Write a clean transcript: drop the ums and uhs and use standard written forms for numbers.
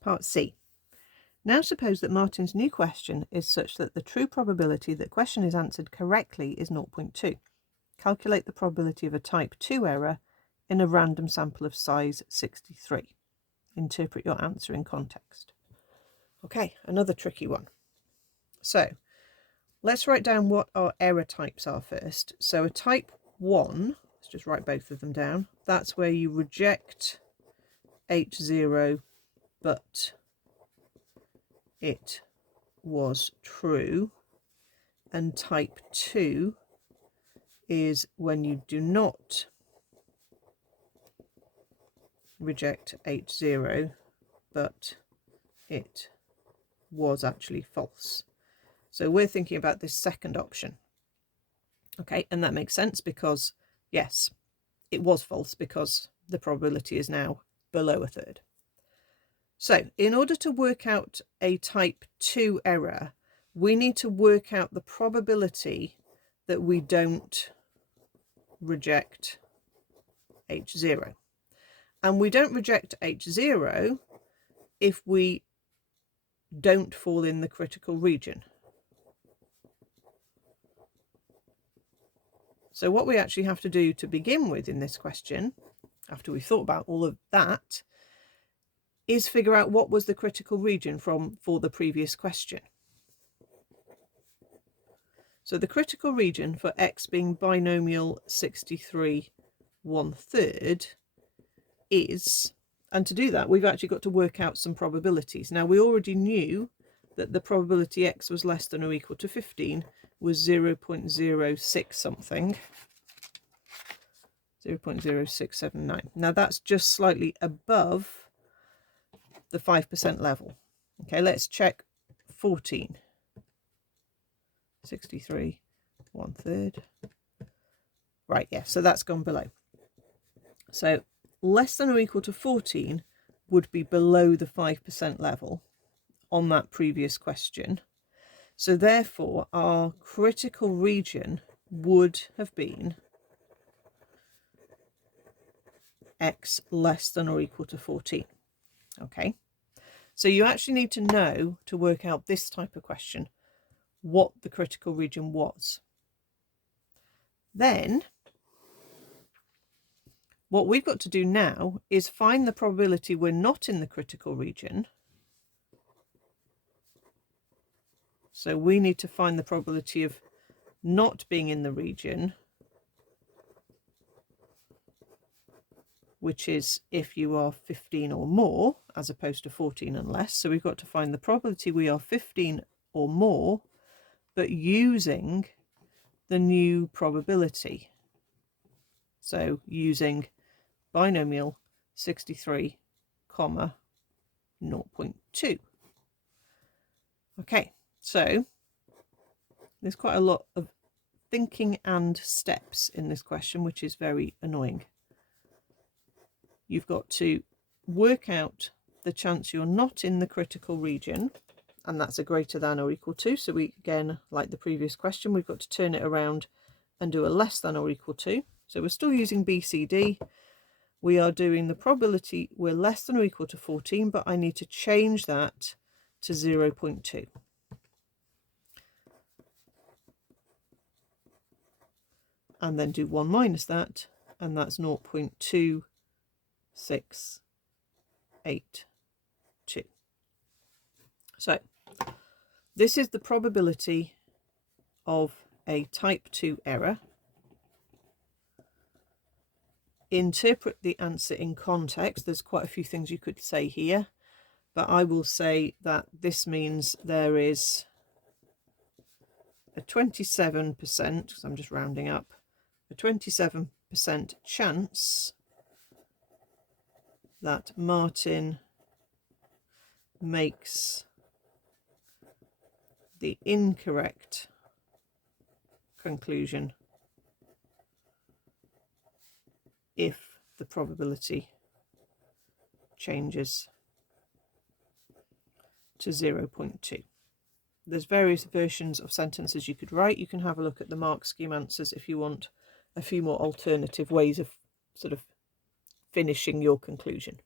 Part C. Now suppose that Martin's new question is such that the true probability that question is answered correctly is 0.2. Calculate the probability of a type 2 error in a random sample of size 63. Interpret your answer in context. Okay, another tricky one. So let's write down what our error types are first. So a type 1, let's just write both of them down. That's where you reject H0, but it was true. And type 2 is when you do not reject H0, but it was actually false. So we're thinking about this second option. Okay, and that makes sense because, yes, it was false because the probability is now below a third. So in order to work out a type 2 error, we need to work out the probability that we don't reject H0. And we don't reject H0 if we don't fall in the critical region. So what we actually have to do to begin with in this question, after we've thought about all of that, is figure out what was the critical region for the previous question. So the critical region for x being binomial 63 1/3 is, and to do that we've actually got to work out some probabilities. Now we already knew that the probability x was less than or equal to 15 was 0.06 something, 0.0679. Now that's just slightly above the 5% level. Okay, let's check 14. 63 1/3. Right, yeah, so that's gone below. So less than or equal to 14 would be below the 5% level on that previous question. So therefore our critical region would have been x less than or equal to 14. Okay, so you actually need to know, to work out this type of question, what the critical region was. Then what we've got to do now is find the probability we're not in the critical region. So we need to find the probability of not being in the region, which is if you are 15 or more, as opposed to 14 and less. So we've got to find the probability we are 15 or more, but using the new probability. So using binomial 63, 0.2. Okay, so there's quite a lot of thinking and steps in this question, which is very annoying. You've got to work out the chance you're not in the critical region, and that's a greater than or equal to. So we, again, like the previous question, we've got to turn it around and do a less than or equal to. So we're still using BCD. We are doing the probability we're less than or equal to 14, but I need to change that to 0.2. And then do 1 minus that, and that's 0.2682. So this is the probability of a type 2 error. Interpret the answer in context. There's quite a few things you could say here, but I will say that this means there is a 27%, because I'm just rounding up, a 27% chance that Martin makes the incorrect conclusion if the probability changes to 0.2. There's various versions of sentences you could write. You can have a look at the mark scheme answers if you want a few more alternative ways of sort of finishing your conclusion.